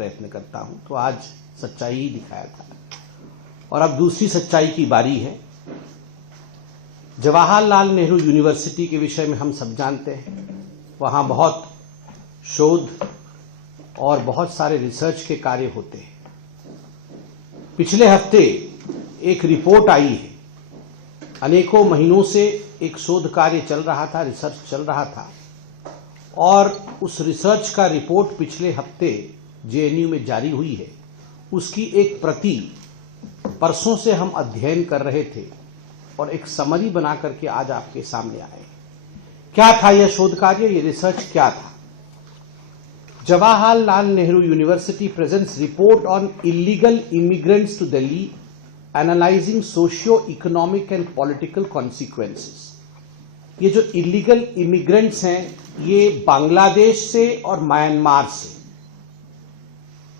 प्रयत्न करता हूं, तो आज सच्चाई ही दिखाया था। और अब दूसरी सच्चाई की बारी है। जवाहरलाल नेहरू यूनिवर्सिटी के विषय में हम सब जानते हैं, वहां बहुत शोध और बहुत सारे रिसर्च के कार्य होते हैं। पिछले हफ्ते एक रिपोर्ट आई है। अनेकों महीनों से एक शोध कार्य चल रहा था, रिसर्च चल रहा था, और उस रिसर्च का रिपोर्ट पिछले हफ्ते जेएनयू में जारी हुई है। उसकी एक प्रति परसों से हम अध्ययन कर रहे थे और एक समरी बना करके आज आपके सामने आए। क्या था यह शोध कार्य, यह रिसर्च क्या था? Jawaharlal Nehru university presents report on illegal immigrants to Delhi analysing socio economic and political consequences. ये जो इलीगल इमिग्रेंट्स हैं, ये बांग्लादेश से और म्यांमार से,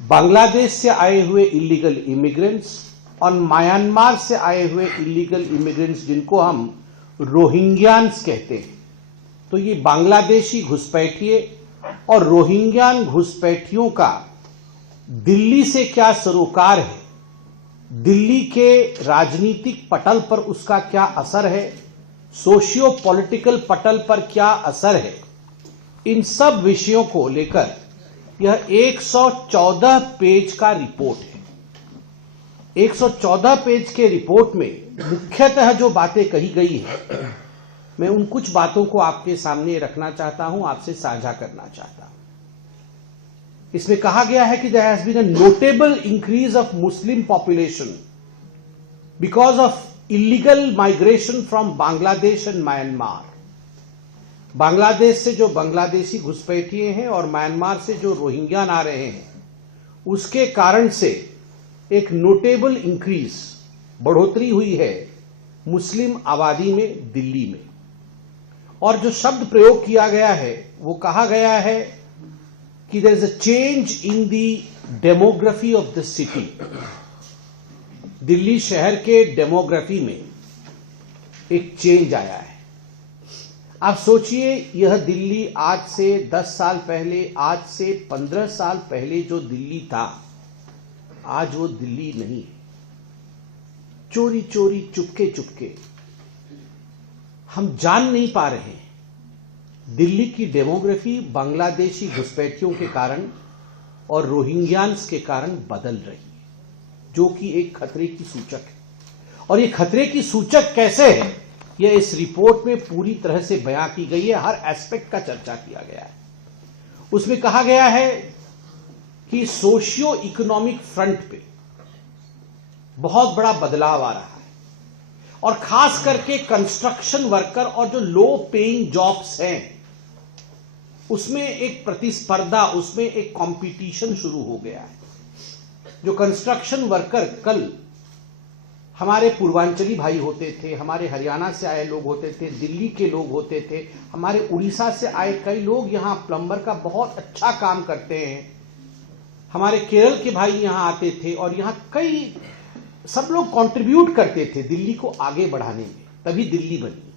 बांग्लादेश से आए हुए इलीगल इमिग्रेंट्स और म्यांमार से आए हुए इलीगल इमिग्रेंट्स, जिनको हम रोहिंग्यान्स कहते हैं। तो ये बांग्लादेशी घुसपैठिए और रोहिंग्यान घुसपैठियों का दिल्ली से क्या सरोकार है, दिल्ली के राजनीतिक पटल पर उसका क्या असर है, सोशियो पॉलिटिकल पटल पर क्या असर है, इन सब विषयों को लेकर यह 114 पेज का रिपोर्ट है। 114 पेज के रिपोर्ट में मुख्यतः जो बातें कही गई है, मैं उन कुछ बातों को आपके सामने रखना चाहता हूं, आपसे साझा करना चाहता हूं। इसमें कहा गया है कि there has been a notable increase of Muslim population because of illegal migration from Bangladesh and Myanmar. Bangladesh से जो बांग्लादेशी घुसपैठिए हैं और म्यांमार से जो रोहिंग्यान आ रहे हैं, उसके कारण से एक नोटेबल इंक्रीज, बढ़ोतरी हुई है मुस्लिम आबादी में दिल्ली में। और जो शब्द प्रयोग किया गया है, वो कहा गया है कि there is a change in the demography of the city. Delhi शहर के डेमोग्राफी में एक चेंज आया है। आप सोचिए, यह दिल्ली आज से 10 साल पहले, आज से 15 साल पहले जो दिल्ली था, आज वो दिल्ली नहीं है। चोरी चोरी, चुपके चुपके, हम जान नहीं पा रहे हैं। दिल्ली की डेमोग्राफी बांग्लादेशी घुसपैठियों के कारण और रोहिंग्यान्स के कारण बदल रही है, जो कि एक खतरे की सूचक है। और ये खतरे की सूचक कैसे है, यह इस रिपोर्ट में पूरी तरह से बयां की गई है। हर एस्पेक्ट का चर्चा किया गया है। उसमें कहा गया है कि सोशियो इकोनॉमिक फ्रंट पे बहुत बड़ा बदलाव आ रहा है, और खास करके कंस्ट्रक्शन वर्कर और जो लो पेइंग जॉब्स हैं, उसमें एक प्रतिस्पर्धा, उसमें एक कंपटीशन शुरू हो गया है। जो कंस्ट्रक्शन वर्कर कल हमारे पूर्वांचली भाई होते थे, हमारे हरियाणा से आए लोग होते थे, दिल्ली के लोग होते थे, हमारे उड़ीसा से आए कई लोग यहां प्लम्बर का बहुत अच्छा काम करते हैं, हमारे केरल के भाई यहां आते थे, और यहां कई सब लोग कंट्रीब्यूट करते थे दिल्ली को आगे बढ़ाने में, तभी दिल्ली बनी।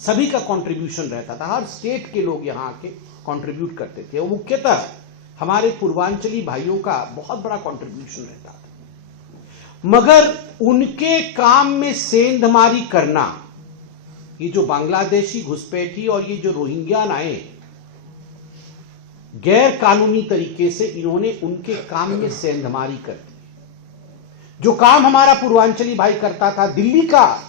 सभी का कंट्रीब्यूशन रहता था, हर स्टेट के लोग यहां आके कंट्रीब्यूट करते थे, और मुख्यतः हमारे पूर्वांचली भाइयों का बहुत बड़ा कंट्रीब्यूशन रहता था। मगर उनके काम में सेंधमारी करना, ये जो बांग्लादेशी घुसपैठी और ये जो रोहिंग्यान आए, गैर कानूनी तरीके से इन्होंने उनके काम में सेंधमारी कर दी। जो काम हमारा पूर्वांचली भाई करता था, दिल्ली का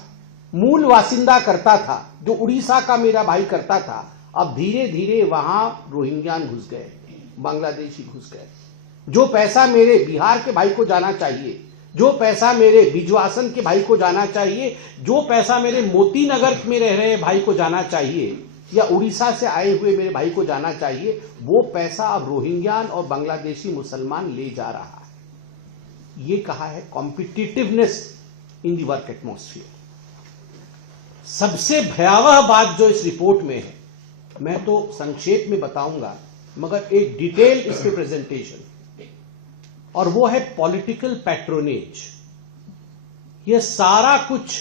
मूल वासिंदा करता था, जो उड़ीसा का मेरा भाई करता था, अब धीरे धीरे वहां रोहिंग्यान घुस गए, बांग्लादेशी घुस गए। जो पैसा मेरे बिहार के भाई को जाना चाहिए, जो पैसा मेरे बिजवासन के भाई को जाना चाहिए, जो पैसा मेरे मोती नगर में रह रहे भाई को जाना चाहिए, या उड़ीसा से आए हुए मेरे भाई को जाना चाहिए, वो पैसा अब रोहिंग्यान और बांग्लादेशी मुसलमान ले जा रहा है। ये कहा है competitiveness in the work atmosphere. सबसे भयावह बात जो इस रिपोर्ट में है, मैं तो संक्षेप में बताऊंगा, मगर एक डिटेल इसके प्रेजेंटेशन, और वो है पॉलिटिकल पैट्रोनेज। यह सारा कुछ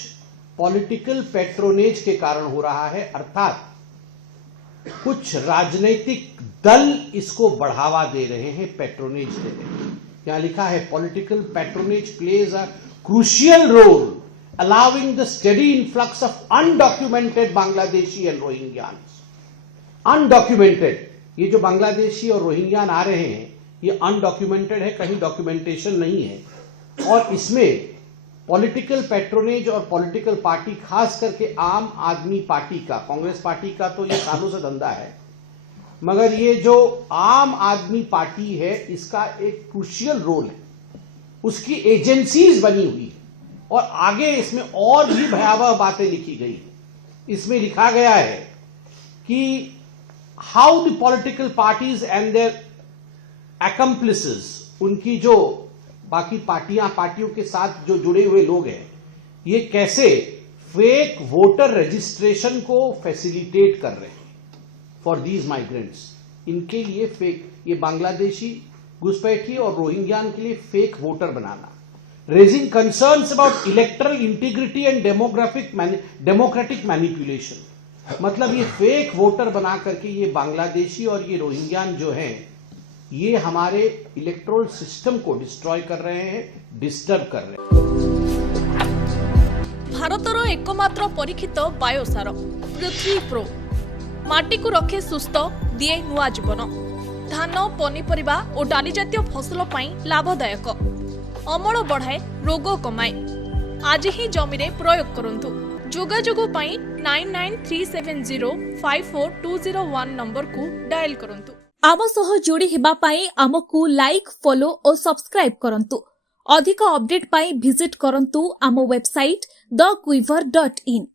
पॉलिटिकल पैट्रोनेज के कारण हो रहा है, अर्थात कुछ राजनीतिक दल इसको बढ़ावा दे रहे हैं, पैट्रोनेज दे रहे हैं। यहां लिखा है political patronage plays a crucial role allowing the steady influx of undocumented Bangladeshi and Rohingyans. Undocumented, ये जो बांग्लादेशी और रोहिंग्यान आ रहे हैं ये अनडॉक्यूमेंटेड है, कहीं डॉक्यूमेंटेशन नहीं है, और इसमें पॉलिटिकल पैट्रोनेज और पॉलिटिकल पार्टी, खास करके आम आदमी पार्टी का, कांग्रेस पार्टी का तो ये सालों से धंधा है, मगर ये जो आम आदमी पार्टी है इसका एक क्रूशियल रोल है, उसकी एजेंसीज बनी हुई है। और आगे इसमें और भी भयावह बातें लिखी गई। इसमें लिखा गया है कि how the political parties and their accomplices, उनकी जो बाकी पार्टियों के साथ जो जुड़े हुए लोग हैं, ये कैसे फेक वोटर रजिस्ट्रेशन को फैसिलिटेट कर रहे हैं फॉर दीज माइग्रेंट्स। इनके लिए फेक, ये बांग्लादेशी घुसपैठी और रोहिंग्यान के लिए fake voter banana, raising concerns about electoral integrity and democratic manipulation. मतलब ये फेक वोटर बना करके ये बांग्लादेशी और ये रोहिंग्यान जो हैं ये हमारे इलेक्टोरल सिस्टम को डिस्ट्रॉय कर रहे हैं, डिस्टर्ब कर रहे हैं। भारतर एकमात्र परीक्षित बायोसार पृथ्वी प्रो माटी को रखे सुस्थ, दिए नुआ जीवन। धान, पनीपरिबा और डाली जातीय फसल पाई लाभदायक, अमल बढ़ाए, रोग कमाए। आज ही जमी रे प्रयोग करंतु। जोगाजोग पाई 9937054201 नंबर को डायल करंतु। आम सह जोड़ी हेबा पाई आमकु लाइक, फॉलो और सब्सक्राइब करंतु। अधिक अपडेट पाई विजिट करंतु आम वेबसाइट thequiver.in।